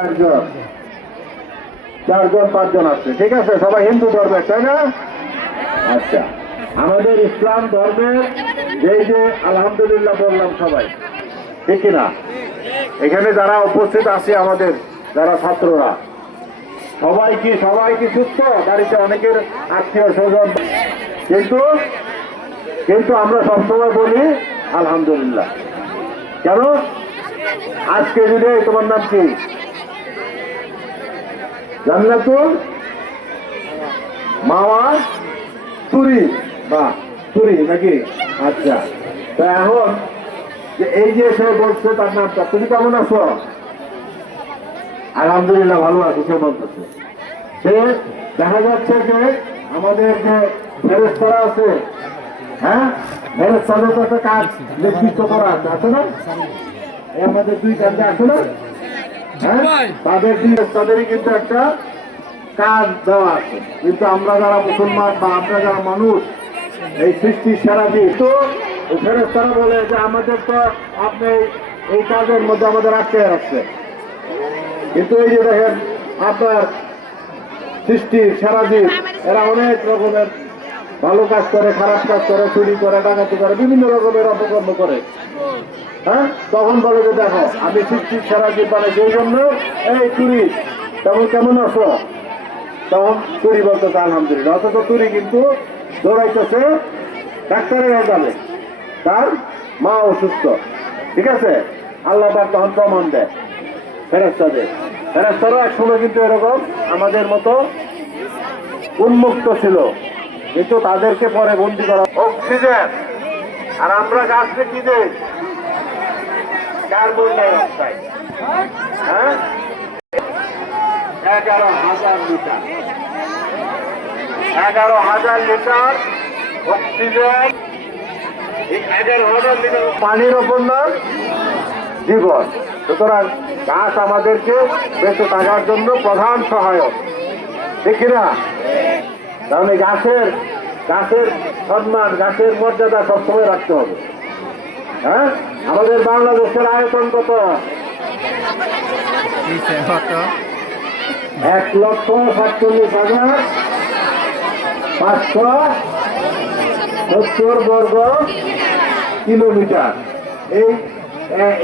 চারজন। চারজন, পাঁচজন আছে। ঠিক আছে? সবাই হিন্দু ধর্মের তাই না? আচ্ছা। আমাদের ইসলাম ধর্মের যেই যে আলহামদুলিল্লাহ বললাম সবাই, ঠিক কিনা এখানে যারা উপস্থিত আছে আমাদের, যারা ছাত্ররা, সবাই কি সবাই কি সুস্থ? বাড়িতে অনেকের আত্মীয় স্বজন। কিন্তু কিন্তু আমরা সবসময় বলি, আলহামদুলিল্লাহ। কেন? আজকে যদি তোমার নাম কি? জান্নাতুল তুরি, বা তুরি নাকি? আচ্ছা। এখন যে এই যে সে বলছে তার নামটা, তুমি কেমন আছো? আলহামদুলিল্লাহ ভালো আছি, সে বলতেছে। সে দেখা যাচ্ছে যে আমাদের যে ফেরেস্তারা আছে হ্যাঁ? ফেরেস্তাদের তো একটা কাজ নেতৃত্ব করা আছে না? আমাদের দুই কাজে আছে না? তাদের দুই তাদেরই কিন্তু একটা কাজ দেওয়া আছে। কিন্তু আমরা যারা মুসলমান বা আমরা যারা মানুষ এই সৃষ্টির সারা দিন তো ফেরেস্তারা বলে যে আমাদের তো আপনি এই কাজের মধ্যে আমাদের আটকে রাখছে। কিন্তু এই যে দেখেন আপনার সৃষ্টি সারা দিন এরা অনেক রকমের ভালো কাজ করে, খারাপ কাজ করে, চুরি করে, ডাকাতি করে, বিভিন্ন রকমের অপকর্ম করে। হ্যাঁ? তখন বলে যে দেখো, আমি সারা দিন মানে সেই জন্য এই চুরি। তখন কেমন আছো তখন চুরি বলতেছে আলহামদুলিল্লাহ। অথচ চুরি কিন্তু দৌড়াইতেছে ডাক্তারের হেজালে তার মা অসুস্থ। ঠিক আছে? আল্লাহ পাক তখন প্রমাণ দেয়। ফেরেস্তাদের এক সময় কিন্তু এরকম আমাদের মতো উন্মুক্ত ছিল। কিন্তু তাদেরকে পরে বন্দি করা অক্সিজেন। আর আমরা গাছকে কি দেই? কার্বন ডাই অক্সাইড হ্যাঁ? এগারো হাজার লিটার। এগারো হাজার লিটার অক্সিজেন। এগারো হাজার লিটার পানির ওপর না, জীবন। সুতরাং গাছ আমাদেরকে বেঁচে থাকার জন্য প্রধান সহায়ক। ঠিক কিনা তাহলে গাছের গাছের সম্মান, গাছের মর্যাদা সবসময় রাখতে হবে। হ্যাঁ? আমাদের বাংলাদেশের আয়তন কত? এক লক্ষ সাতচল্লিশ হাজার পাঁচশো সত্তর বর্গ কিলোমিটার। এই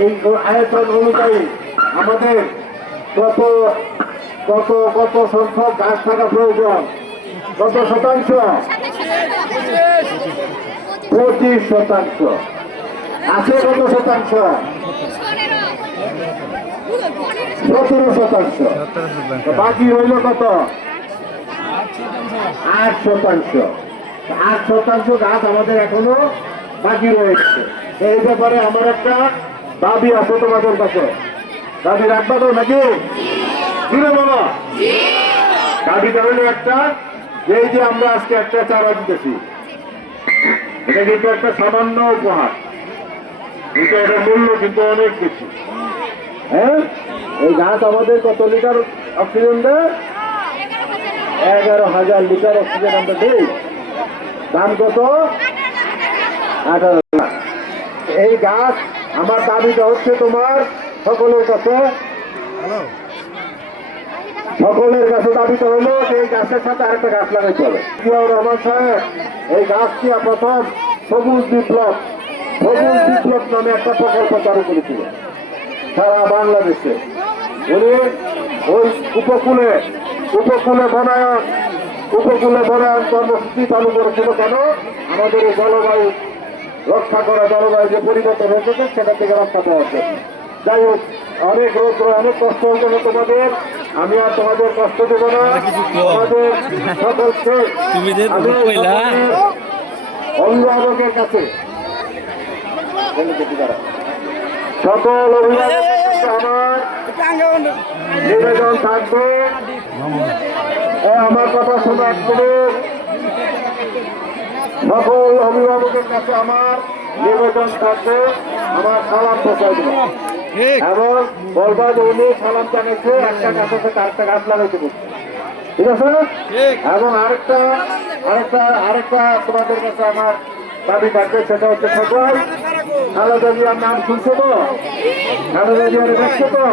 এই আয়তন অনুযায়ী আমাদের কত কত কত সংখ্যক গাছ থাকা প্রয়োজন? কত শতাংশ? পঁচিশ শতাংশ। আছে কত শতাংশ? সতেরো শতাংশ। বাকি রইল কত? আট শতাংশ। আট শতাংশ গাছ আমাদের এখনও বাকি রয়েছে। এই ব্যাপারে আমার একটা দাবি আছে তোমাদের কাছে। দাবি রাখবা তো নাকি? বলো দাবিটা হলো একটা এই যে আমরা আজকে একটা চারা দিতেছি, এটা কিন্তু একটা সামান্য উপহার। কিন্তু এটার মূল্য কিন্তু অনেক বেশি। হ্যাঁ? এই গাছ আমাদের কত লিটার অক্সিজেন দেয়? এগারো হাজার লিটার অক্সিজেন আমরা দিই। দাম কত? আঠারো এই গাছ, আমার দাবিটা হচ্ছে তোমার সকলের কাছে সকলের কাছে দাবিটা হলো এই গাছের সাথে আরেকটা গাছ লাগাইতে হবে। জিয়াউর রহমান সাহেব, এই গাছটি প্রথম সবুজ বিপ্লব সবুজ বিপ্লব নামে একটা প্রকল্প চালু করেছিল। সারা বাংলাদেশে। উনি ওই উপকূলে উপকূলে বনায়ন উপকূলে বনায়ন কর্মসূচি চালু করেছিল কেন? আমাদের এই জলবায়ু, রক্ষা করা জলবায়ু যে পরিবর্তন হয়েছে, সেটা থেকে রক্ষা জন্য যাই হোক, অনেক রোদ, অনেক কষ্ট হয়েছিল তোমাদের। আমি আর তোমাদের কষ্ট দেব না। তোমাদের সকলকে তুমি যে। অভিভাবকের কাছে সকল অভিভাবকের কাছে আমার নিবেদন থাকবে। আমার কথা শোনা মিনিট। সকল অভিভাবকের কাছে আমার নিবেদন থাকবে। আমার সালাম পৌঁছাই দেবে। এবং বলবা যে উনি সালাম জানিয়েছে একটা গাছ আছে আরেকটা গাছ লাগাইতে বলছে। ঠিক আছে? এবং আরেকটা আরেকটা আরেকটা তোমাদের কাছে আমার দাবি থাকবে সেটা হচ্ছে সবাই খালেদা জিয়ার নাম শুনছো তো? খালেদা জিয়ার দেখছ তো?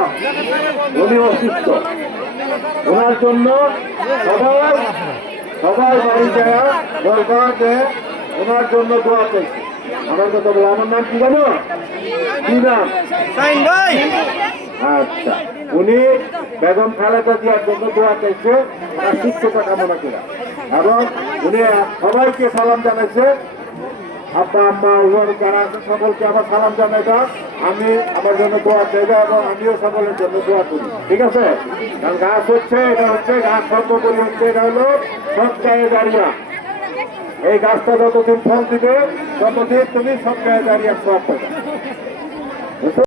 উনি অসুস্থ। ওনার জন্য সবাই সবাই বাড়ি দরকার যে ওনার জন্য দোয়া চাইছে। আমার কথা বলো আমার নাম কি জানো? কি নাম? আচ্ছা উনি বেগম খালেদা জিয়ার জন্য দোয়া চাইছে ওনার সুস্থতা কামনা করে। এবং উনি সবাইকে সালাম জানাইছে। আব্বা আম্মা উয়ার যারা আছে সকলকে আমার সালাম জানাই দাও। আমি আমার জন্য দোয়া চাইবে এবং আমিও সকলের জন্য দোয়া করি। ঠিক আছে? কারণ গাছ হচ্ছে এটা হচ্ছে গাছ সর্বোপরি হচ্ছে এটা হলো সব জায়গায় দাঁড়িয়া এই গাছটা যতদিন ফল দিবে ততদিন তুমি সব জায়গায় দাঁড়িয়ে সব পাবে